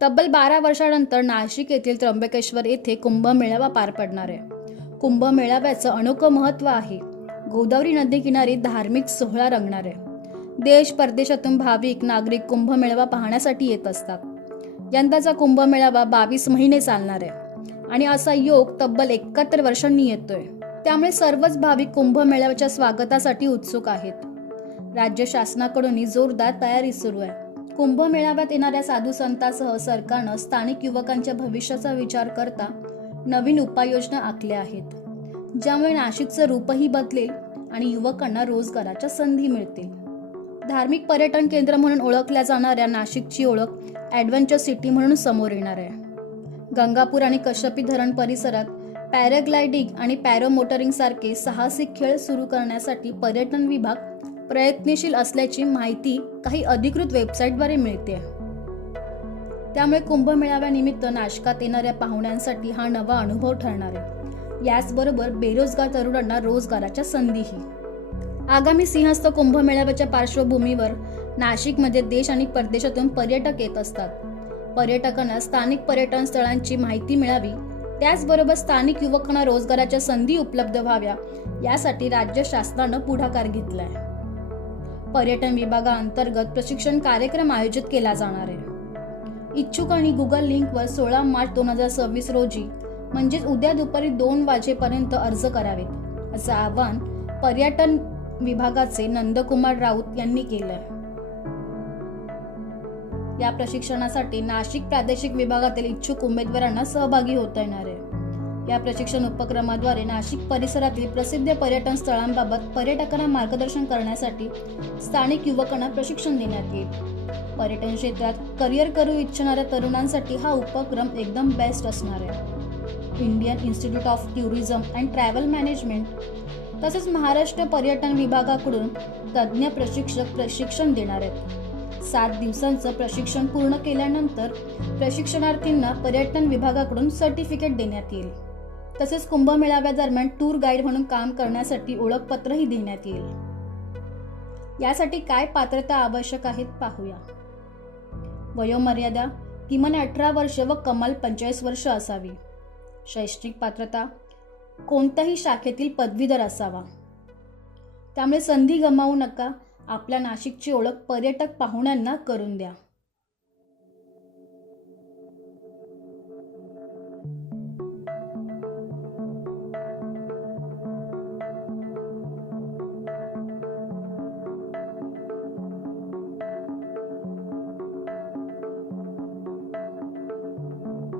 तब्बल 12 वर्षांनंतर नाशिक येथील त्र्यंबकेश्वर येथे कुंभमेळावा पार पडणार आहे. कुंभमेळाव्याचं अनोखं महत्त्व आहे. गोदावरी नदीकिनारी धार्मिक सोहळा रंगणार आहे. देश परदेशातून भाविक नागरिक कुंभमेळावा पाहण्यासाठी येत असतात. यंदाचा कुंभमेळावा 22 महिने चालणार आहे आणि असा योग तब्बल 71 वर्षांनी येतोय. त्यामुळे सर्वच भाविक कुंभमेळाव्याच्या स्वागतासाठी उत्सुक आहेत. राज्य शासनाकडूनही जोरदार तयारी सुरू आहे. कुंभमेळाव्यात येणाऱ्या साधू संतांसह सरकारनं स्थानिक युवकांच्या भविष्याचा विचार करता नवीन उपाययोजना आखल्या आहेत, ज्यामुळे नाशिकचं रूपही बदलेल आणि युवकांना रोजगाराच्या संधी मिळतील. धार्मिक पर्यटन केंद्र म्हणून ओळखल्या जाणाऱ्या नाशिकची ओळख ॲडव्हेंचर सिटी म्हणून समोर येणार आहे. गंगापूर आणि कश्यपी धरण परिसरात पॅराग्लायडिंग आणि पॅरामोटरिंग सारखे साहसिक खेळ सुरू करण्यासाठी पर्यटन विभाग प्रयत्नशील असल्याची माहिती काही अधिकृत वेबसाईटद्वारे मिळते. त्यामुळे कुंभमेळाव्यानिमित्त नाशकात येणाऱ्या पाहुण्यांसाठी हा नवा अनुभव ठरणार आहे. याचबरोबर बेरोजगार तरुणांना रोजगाराच्या संधीही. आगामी सिंहस्थ कुंभमेळाव्याच्या पार्श्वभूमीवर नाशिकमध्ये देश आणि परदेशातून पर्यटक येत असतात. पर्यटकांना स्थानिक पर्यटन स्थळांची माहिती मिळावी, त्याचबरोबर स्थानिक युवकांना रोजगाराच्या संधी उपलब्ध व्हाव्या, यासाठी राज्य शासनानं पुढाकार घेतलाय. पर्यटन विभागाअंतर्गत प्रशिक्षण कार्यक्रम आयोजित केला जाणार आहे. इच्छुकांनी गुगल लिंकवर 16 मार्च 2026 रोजी म्हणजेच उद्या दुपारी 2 वाजेपर्यंत अर्ज करावेत, असं आवाहन पर्यटन विभागाचे नंदकुमार राऊत यांनी केलंय. या प्रशिक्षणासाठी नाशिक प्रादेशिक विभागातील इच्छुक उमेदवारांना सहभागी होता येणार आहे. या प्रशिक्षण उपक्रमाद्वारे नाशिक परिसरातील प्रसिद्ध पर्यटन स्थळांबाबत पर्यटकांना मार्गदर्शन करण्यासाठी स्थानिक युवकांना प्रशिक्षण देण्यात येईल. पर्यटन क्षेत्रात करिअर करू इच्छिणाऱ्या तरुणांसाठी हा उपक्रम एकदम बेस्ट असणार आहे. Indian institute of tourism and travel management तसेच महाराष्ट्र पर्यटन विभागाकडून तज्ज्ञ प्रशिक्षक प्रशिक्षण देणार आहेत. 7 दिवसांचं प्रशिक्षण पूर्ण केल्यानंतर प्रशिक्षणार्थींना पर्यटन विभागाकडून सर्टिफिकेट देण्यात येईल. तसेच कुंभमेळाव्यादरम्यान टूर गाईड म्हणून काम करण्यासाठी ओळखपत्रही देण्यात येईल. यासाठी काय पात्रता आवश्यक आहेत पाहूया. वयोमर्यादा किमान 18 वर्ष व कमाल 45 वर्ष असावी. शैक्षणिक पात्रता कोणत्याही शाखेतील पदवीधर असावा. त्यामुळे संधी गमावू नका. आपल्या नाशिकची ओळख पर्यटक पाहुण्यांना करून द्या.